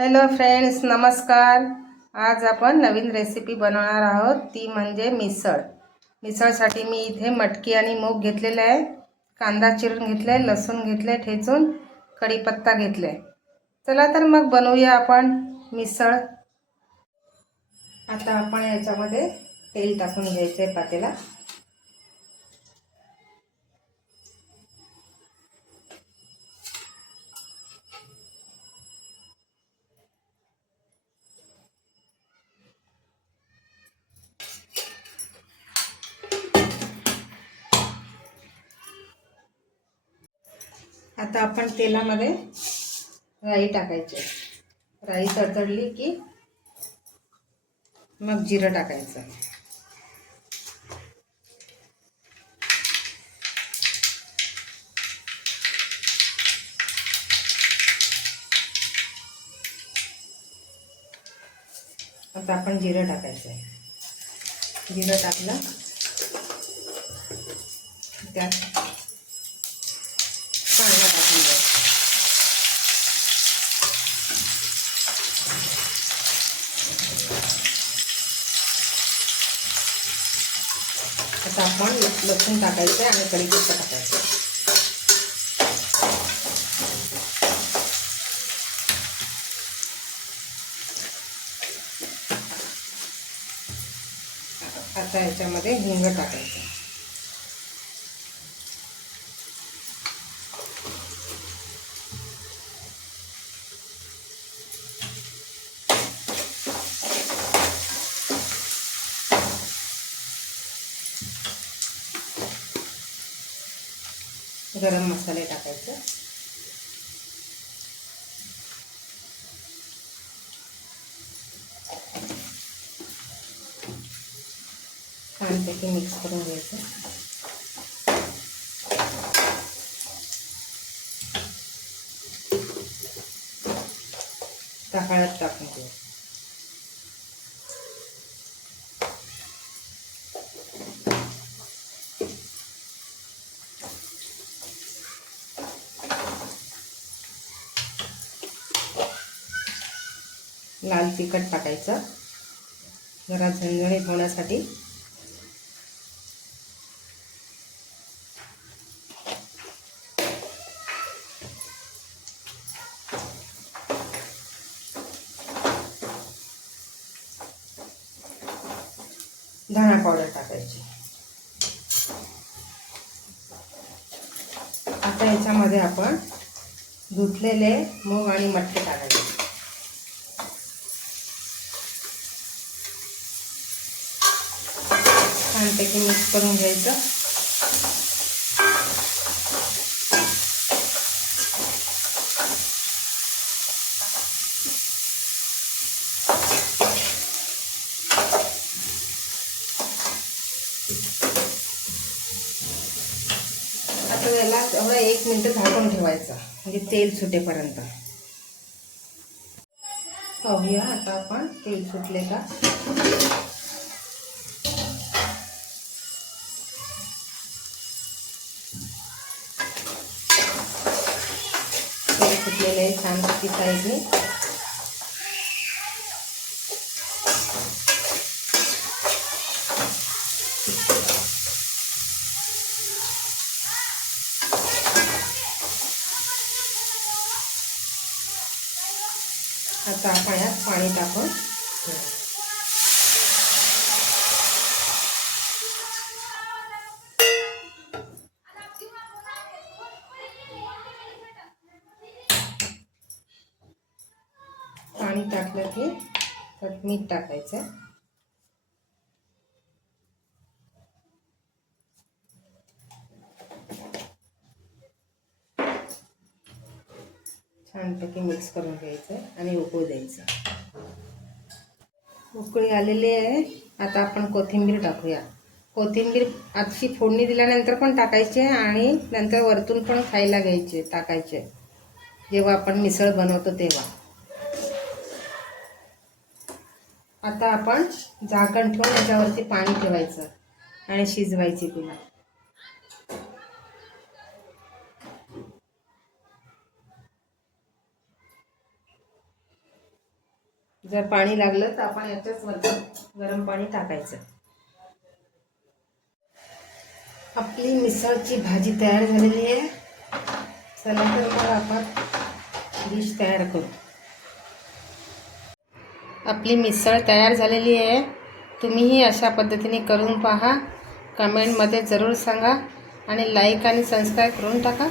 Hello friends, नमस्कार. आज आपण नवीन रेसिपी बनवणार आहोत, ती म्हणजे मिसळ. मिसळसाठी मी इथे मटकी आणि मूग घेतलेले आहे, कांदा चिरून घेतलाय, लसूण घेतलाय ठेचून, कढीपत्ता घेतलाय. चला तर मग बनवूया आपण मिसळ. आता आपण याच्यामध्ये तेल टाकून घ्यायचे पातेला. आता आपण तेलामध्ये राई टाकायची. राई तडतडली की मग जिरं टाकायचं. आता आपण जिरं टाकायचं आहे. जिरं टाकलं त्यात कांदा टाकून द्यायचा. आता आपण लसूण टाकायचं आणि कढीपत्ता टाकायचा. आता याच्यामध्ये हिंग टाकायचं. गरम मसाले टाकायचे. छानपैकी मिक्स करून घ्यायचं. हळद टाकून घ्यायचं. लाल तिखट टाकायचं जरा झणझणीत होण्यासाठी. धना पावडर टाकायची. आता याच्यामध्ये आपण धुतलेले मूग आणि मटकी टाकायचे. छानपैकी मिक्स करून घ्यायचं. आता याला एवढं 1 मिनिट झाकून ठेवायचं, म्हणजे तेल सुटेपर्यंत. पाहूया आता आपण तेल सुटले का. तेल सुटलेले आहे छानपैकी साईडने. आता आपण यात पाणी टाकून पाणी टाकलं की त्यात मीठ टाकायचं. छानपैकी मिक्स करून घ्यायचं आणि उकळू द्यायचं. उकळी आलेली आहे. आता आपण कोथिंबीर टाकूया. कोथिंबीर आधी फोडणी दिल्यानंतर पण टाकायची आणि नंतर वरतून पण खायला घ्यायचे टाकायचे, जेव्हा आपण मिसळ बनवतो तेव्हा. आता आपण झाकण ठेवून त्याच्यावरती पाणी ठेवायचं आणि शिजवायची तिला. जर पाणी लागलं तर आपण याच्याच वरती गरम पाणी टाकायचं. आपली मिसळची भाजी तयार झालेली आहे. चला तर मग आपण डिश तयार करू. आपली मिसळ तयार झालेली आहे. तुम्हीही अशा पद्धतीने करून पहा. कमेंटमध्ये जरूर सांगा आणि लाईक आणि सबस्क्राईब करून टाका.